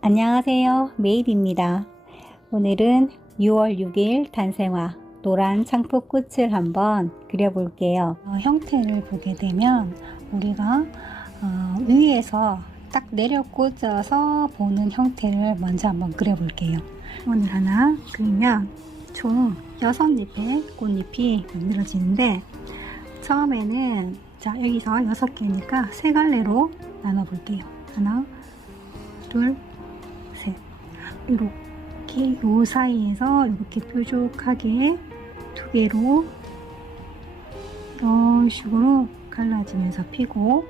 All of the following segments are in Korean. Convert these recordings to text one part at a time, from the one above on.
안녕하세요. 메일입니다. 오늘은 6월 6일 단생화 노란 창포꽃을 한번 그려볼게요. 어, 형태를 보게 되면 우리가 어, 위에서 딱 내려 꽂아서 보는 형태를 먼저 한번 그려볼게요. 오늘 하나 그리면 총 6잎의 꽃잎이 만들어지는데 처음에는 자 여기서 6개니까 세 갈래로 나눠 볼게요. 하나, 둘, 셋. 이렇게 요 사이에서 이렇게 뾰족하게 두 개로 이런 식으로 갈라지면서 피고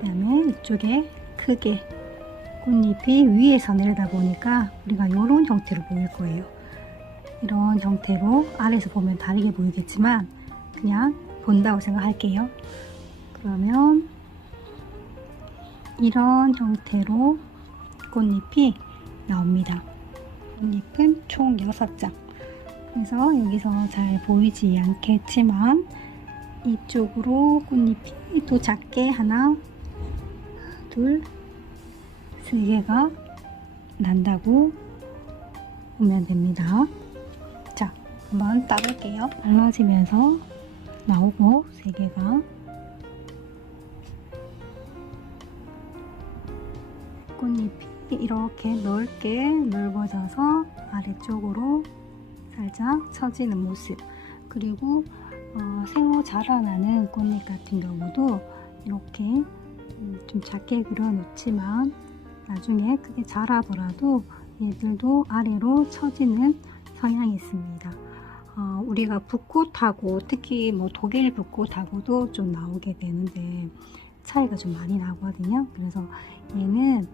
그 다음에 이쪽에 크게 꽃잎이 위에서 내려다 보니까 우리가 이런 형태로 보일 거예요. 이런 형태로 아래에서 보면 다르게 보이겠지만 그냥 본다고 생각할게요. 그러면 이런 형태로 꽃잎이 나옵니다. 꽃잎은 총 6장. 그래서 여기서 잘 보이지 않겠지만 이쪽으로 꽃잎이 또 작게 하나, 둘, 세 개가 난다고 보면 됩니다. 자, 한번 따볼게요. 갈라지면서 나오고 세 개가 꽃잎이 이렇게 넓게 넓어져서 아래쪽으로 살짝 처지는 모습 그리고 어, 새로 자라나는 꽃잎 같은 경우도 이렇게 음, 좀 작게 그려 놓지만 나중에 크게 자라더라도 얘들도 아래로 처지는 성향이 있습니다. 어, 우리가 붓꽃하고 특히 뭐 독일 붓꽃하고도 좀 나오게 되는데 차이가 좀 많이 나거든요. 그래서 얘는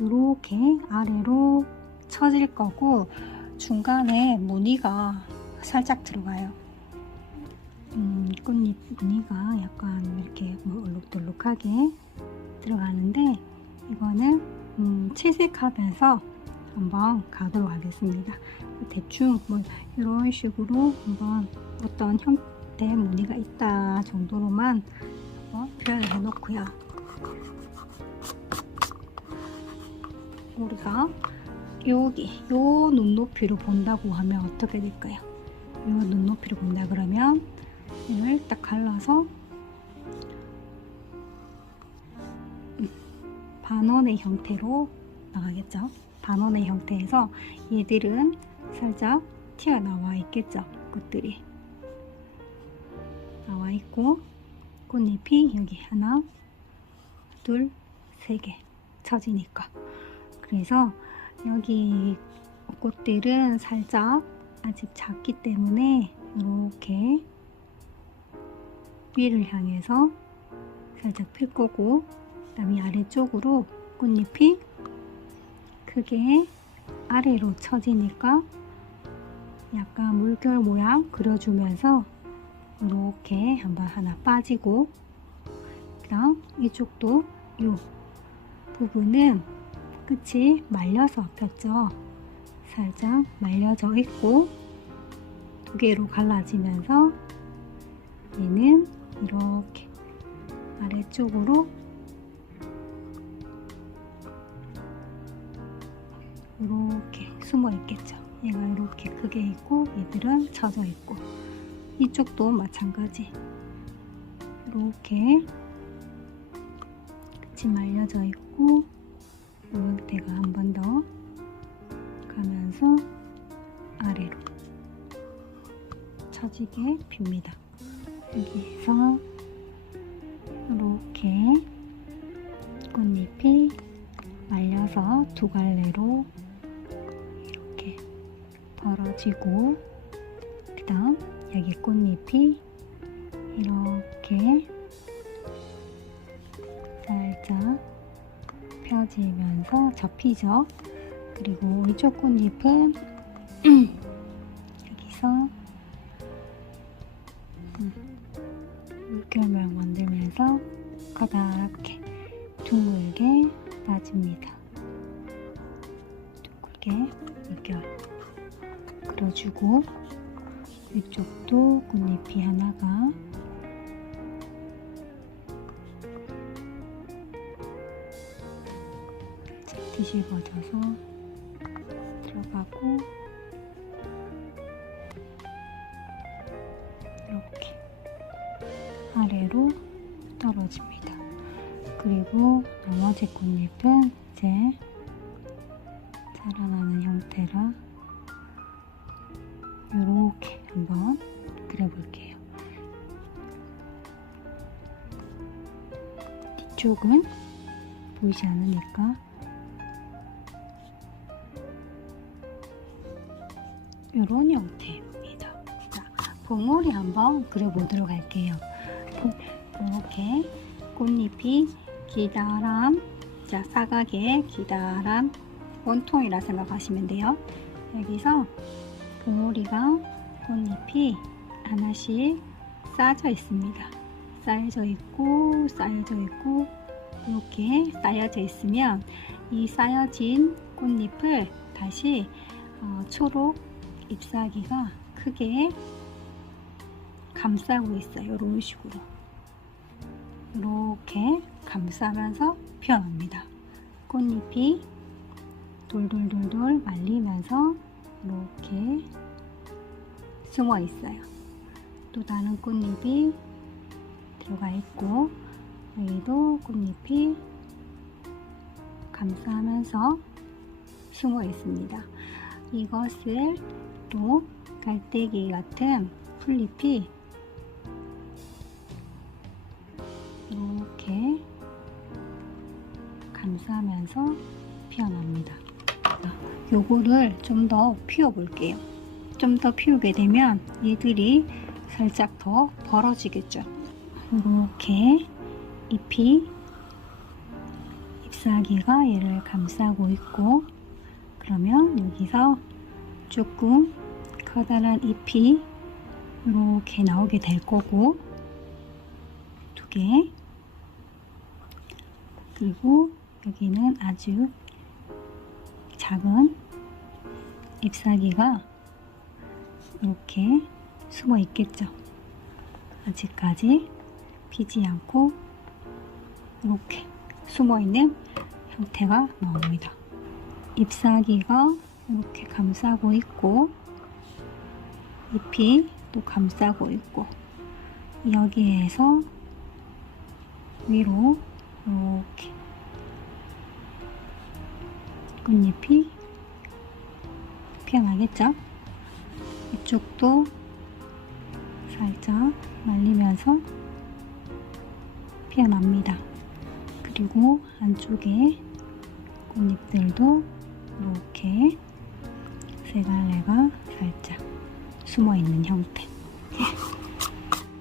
이렇게 아래로 처질 거고 중간에 무늬가 살짝 들어가요. 음, 꽃잎 무늬가 약간 이렇게 뭐 얼룩덜룩하게 들어가는데 이거는 음, 채색하면서 한번 가도록 하겠습니다. 대충 뭐 이런 식으로 한번 어떤 형태의 무늬가 있다 정도로만 한번 표현을 해놓고요. 우리가 여기 요 눈높이로 본다고 하면 어떻게 될까요? 요 눈높이로 본다 그러면 이걸 딱 갈라서 음, 반원의 형태로 나가겠죠. 반원의 형태에서 얘들은 살짝 튀어나와 있겠죠. 꽃들이 나와 있고 꽃잎이 여기 하나, 둘, 세개 처지니까 그래서 여기 꽃들은 살짝 아직 작기 때문에 이렇게 위를 향해서 살짝 필 거고 그 다음에 아래쪽으로 꽃잎이 크게 아래로 처지니까 약간 물결 모양 그려주면서 이렇게 한번 하나 빠지고 그다음 이쪽도 이 부분은 끝이 말려서 폈죠. 살짝 말려져 있고 두 개로 갈라지면서 얘는 이렇게 아래쪽으로 이렇게 숨어 있겠죠. 얘가 이렇게 크게 있고 얘들은 젖어 있고 이쪽도 마찬가지 이렇게 끝이 말려져 있고 이 형태가 한 번 더 가면서 아래로 처지게 핍니다. 여기에서 이렇게 꽃잎이 말려서 두 갈래로 이렇게 벌어지고 그 다음 여기 꽃잎이 이렇게 펴지면서 접히죠. 그리고 이쪽 꽃잎은 뒤집어져서 들어가고 이렇게 아래로 떨어집니다. 그리고 나머지 꽃잎은 이제 자라나는 형태라 이렇게 한번 그려볼게요. 뒤쪽은 보이지 않으니까 이런 형태입니다. 자, 봉오리 한번 그려보도록 할게요. 이렇게 꽃잎이 기다란, 자, 사각의 기다란 원통이라 생각하시면 돼요. 여기서 봉오리가 꽃잎이 하나씩 쌓여져 있습니다. 쌓여져 있고, 쌓여져 있고, 이렇게 쌓여져 있으면 이 쌓여진 꽃잎을 다시 어, 초록 잎사귀가 크게 감싸고 있어요. 이런 식으로. 이렇게 감싸면서 피어납니다. 꽃잎이 돌돌돌돌 말리면서 이렇게 숨어 있어요. 또 다른 꽃잎이 들어가 있고 여기도 꽃잎이 감싸면서 숨어 있습니다. 이것을 또 갈대기 같은 풀잎이 이렇게 감싸면서 피어납니다. 요거를 좀 더 피워 볼게요. 좀 더 피우게 되면 얘들이 살짝 더 벌어지겠죠. 이렇게 잎이 잎사귀가 얘를 감싸고 있고 그러면 여기서 조금 커다란 잎이 이렇게 나오게 될 거고 두 개 그리고 여기는 아주 작은 잎사귀가 이렇게 숨어 있겠죠. 아직까지 피지 않고 이렇게 숨어 있는 형태가 나옵니다. 잎사귀가 이렇게 감싸고 있고 잎이 또 감싸고 있고 여기에서 위로 이렇게 꽃잎이 피어나겠죠? 이쪽도 살짝 말리면서 피어납니다. 그리고 안쪽에 꽃잎들도 이렇게 세 갈래가 살짝 숨어 있는 형태.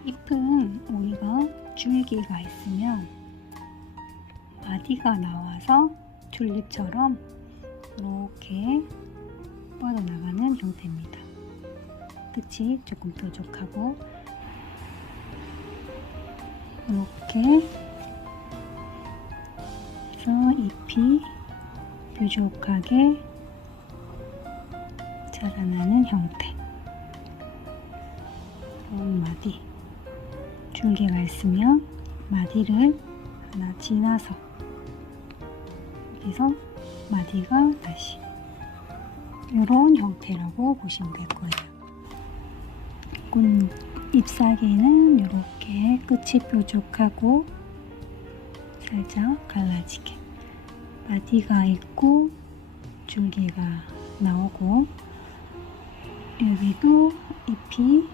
잎은 우리가 줄기가 있으면 마디가 나와서 튤립처럼 이렇게 뻗어나가는 형태입니다. 끝이 조금 뾰족하고 이렇게 해서 잎이 뾰족하게 자라나는 형태. 이런 마디. 줄기가 있으면 마디를 하나 지나서 여기서 마디가 다시 이런 형태라고 보시면 될 거예요. 꽃 잎사귀는 이렇게 끝이 뾰족하고 살짝 갈라지게 마디가 있고 줄기가 나오고 여기도 잎이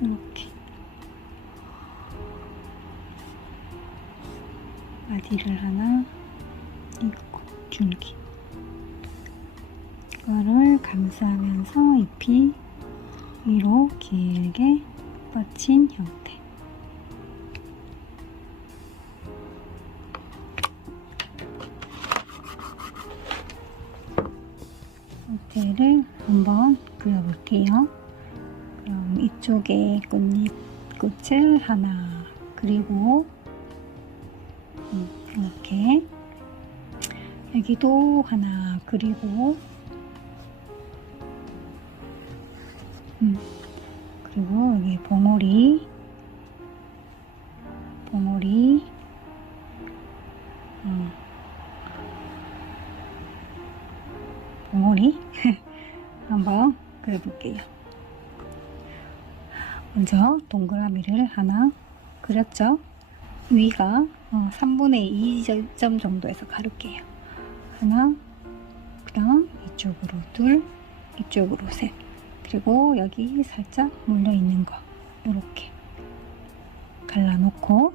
이렇게. 마디를 하나 있고 줄기. 이거를 감싸면서 잎이 위로 길게 뻗친 형태. 형태를 한번 그려볼게요. 이쪽에 꽃잎 꽃을 하나 그리고 음, 이렇게 여기도 하나 그리고 음, 그리고 여기 봉오리 봉오리 음, 봉오리? 한번 그려볼게요. 먼저 동그라미를 하나 그렸죠? 위가 어, 3분의 2점 정도에서 가를게요. 하나, 그 다음 이쪽으로 둘, 이쪽으로 셋. 그리고 여기 살짝 물려 있는 거 이렇게 갈라놓고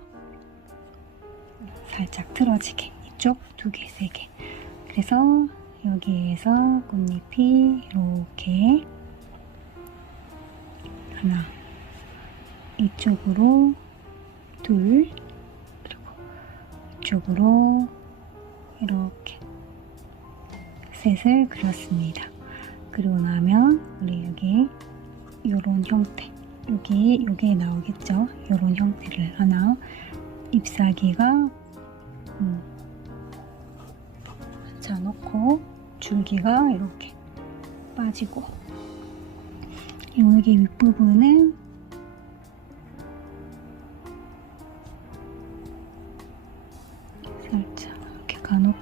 살짝 틀어지게 이쪽 두 개, 세 개. 그래서 여기에서 꽃잎이 이렇게 하나 이쪽으로 둘 그리고 이쪽으로 이렇게 셋을 그렸습니다. 그리고 나면 우리 여기 요런 형태 여기 요게 나오겠죠? 요런 형태를 하나 잎사귀가 음, 잡아놓고 줄기가 이렇게 빠지고 여기 윗부분은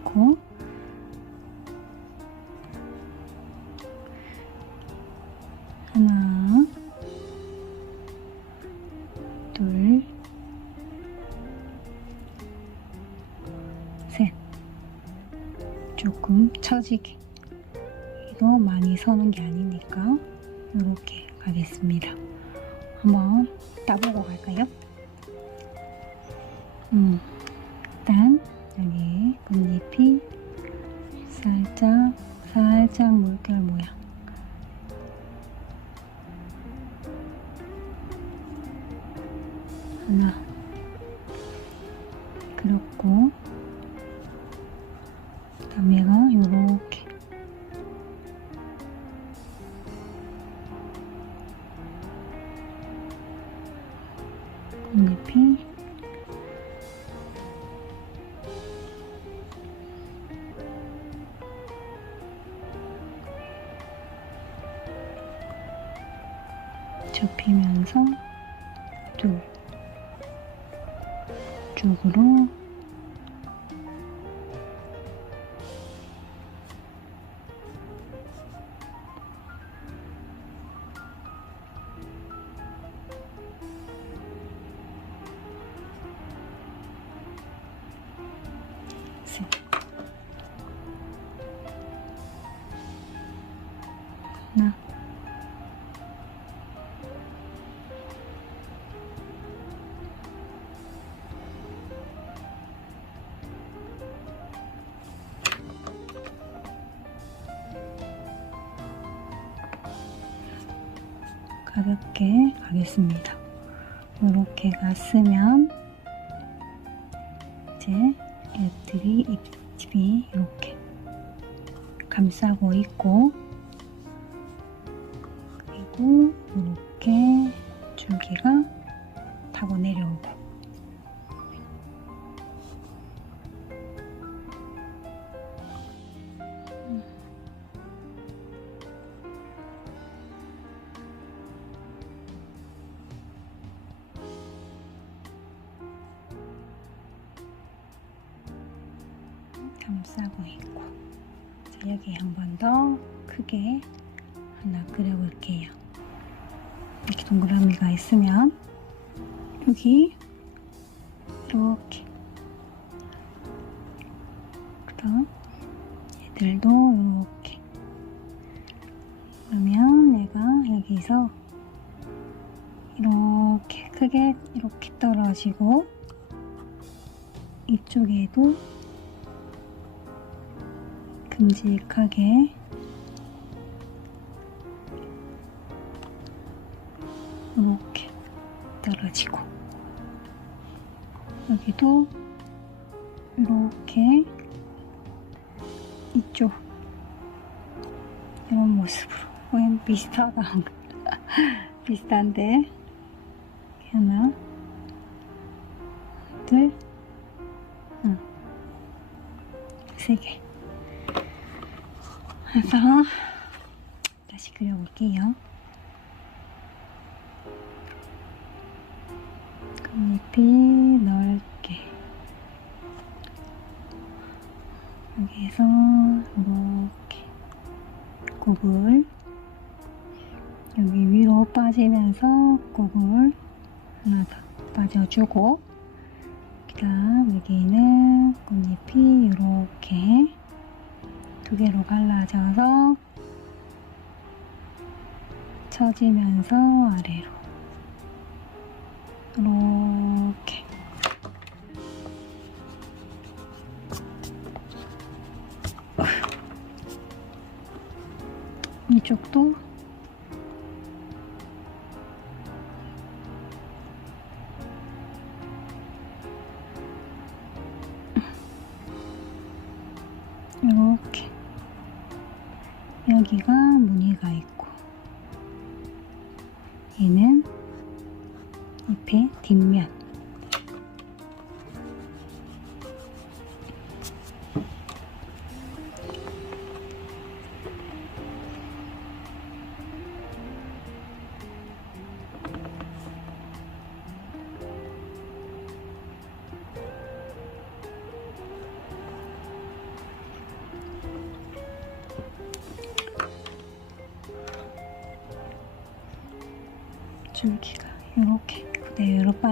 가놓고 하나 둘 셋. 조금 처지게. 이거 많이 서는 게 아니니까 이렇게 가겠습니다. 한번 따보고 갈까요? 음, 꽃잎 가볍게 가겠습니다. 이렇게 갔으면 이제 얘들이 잎이 이렇게 감싸고 있고 감싸고 있고. 자, 여기 한 번 더 크게 하나 그려볼게요. 이렇게 동그라미가 있으면 여기 이렇게. 그 다음 얘들도 이렇게. 그러면 내가 여기서 이렇게 크게 이렇게 떨어지고 이쪽에도 큼직하게. 이렇게 떨어지고. 여기도 이렇게 이쪽 이런 모습으로. 웬 비슷하다. 비슷한데. 하나 둘 응. 세개 해서 다시 그려볼게요. 끝잎이 넓게. 여기에서 이렇게 곡을 여기 위로 빠지면서 곡을 하나 더 빠져주고 그 다음 여기는 꽃잎이 이렇게 두 개로 갈라져서 처지면서 아래로. 이렇게. 이쪽도 이렇게 여기가 무늬가 있고 얘는 잎의 뒷면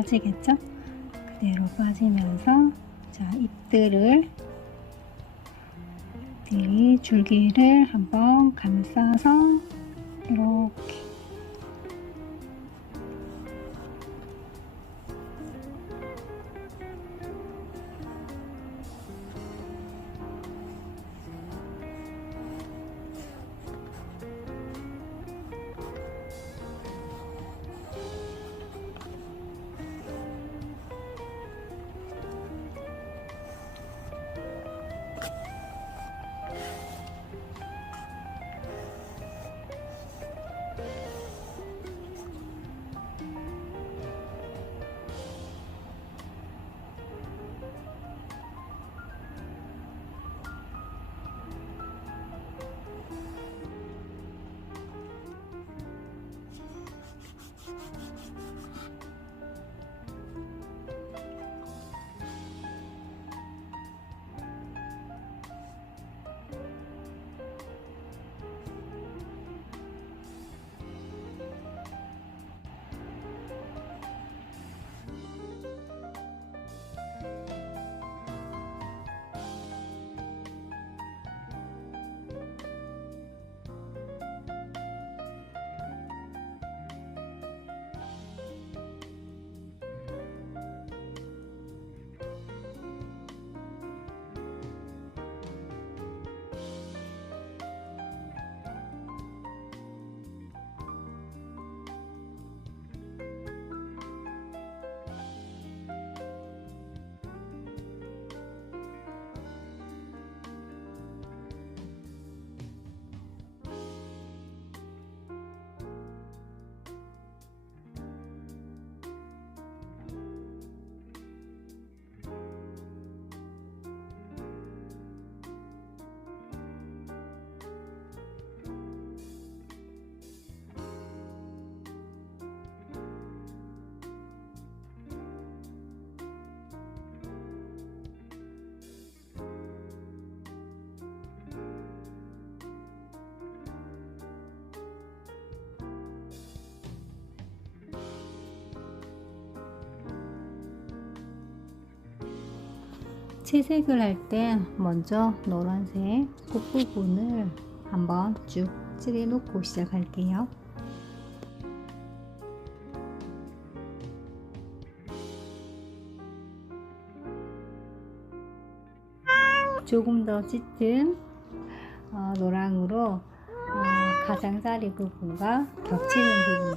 빠지겠죠? 그대로 빠지면서 자 잎들을 잎들이 줄기를 한번 감싸서 이렇게 채색을 할때 먼저 노란색 끝부분을 한번 쭉 칠해 놓고 시작할게요. 조금 더 짙은 어, 노랑으로 어, 가장자리 부분과 겹치는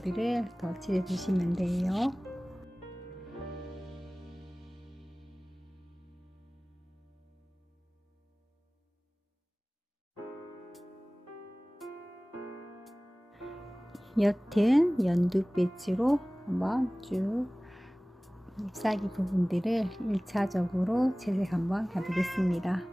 부분들을 더 칠해 주시면 돼요. 옅은 연두빛으로 한번 쭉 잎사귀 부분들을 1차적으로 채색 한번 해보겠습니다.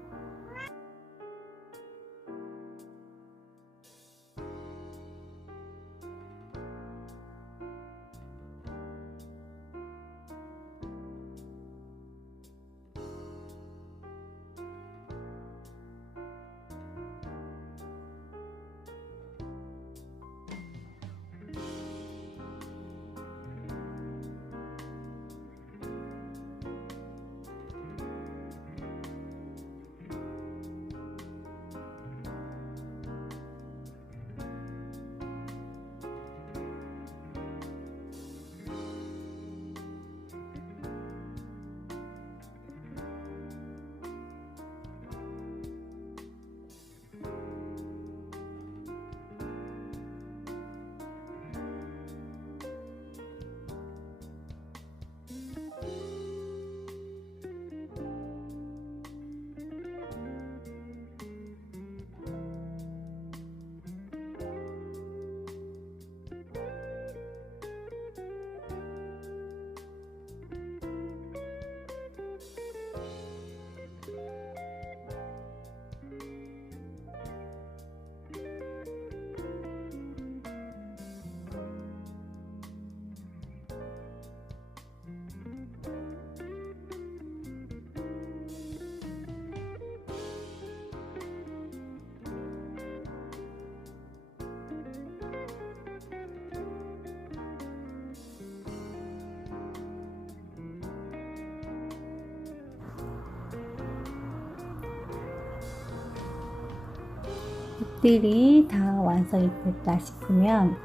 잎들이 다 완성이 됐다 싶으면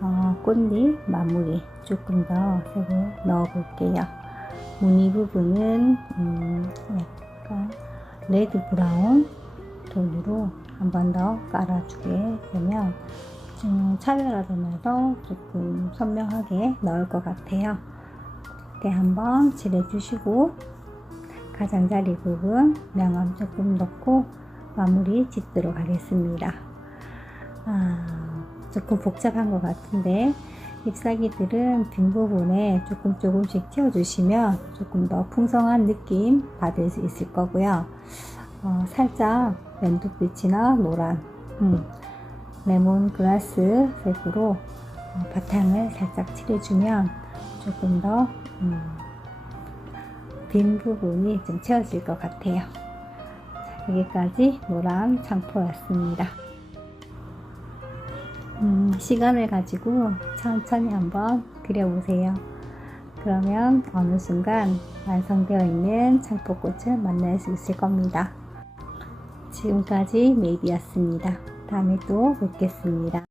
어, 꽃잎 마무리 조금 더 색을 넣어 볼게요. 무늬 부분은 음, 약간 레드 브라운 톤으로 한 번 더 깔아주게 되면 좀 차별화되면서 조금 선명하게 나올 것 같아요. 이렇게 한번 칠해주시고 가장자리 부분 명암 조금 넣고 마무리 짓도록 하겠습니다. 아, 조금 복잡한 것 같은데 잎사귀들은 빈 부분에 조금 조금씩 띄워주시면 조금 더 풍성한 느낌 받을 수 있을 거고요. 어, 살짝 멘토빛이나 노란, 음, 레몬 그라스 색으로 어, 바탕을 살짝 칠해주면 조금 더 음, 빈 부분이 좀 채워질 것 같아요. 자, 여기까지 노란 창포였습니다. 음, 시간을 가지고 천천히 한번 그려보세요. 그러면 어느 순간 완성되어 있는 창포꽃을 만날 수 있을 겁니다. 지금까지 메이비였습니다. 다음에 또 뵙겠습니다.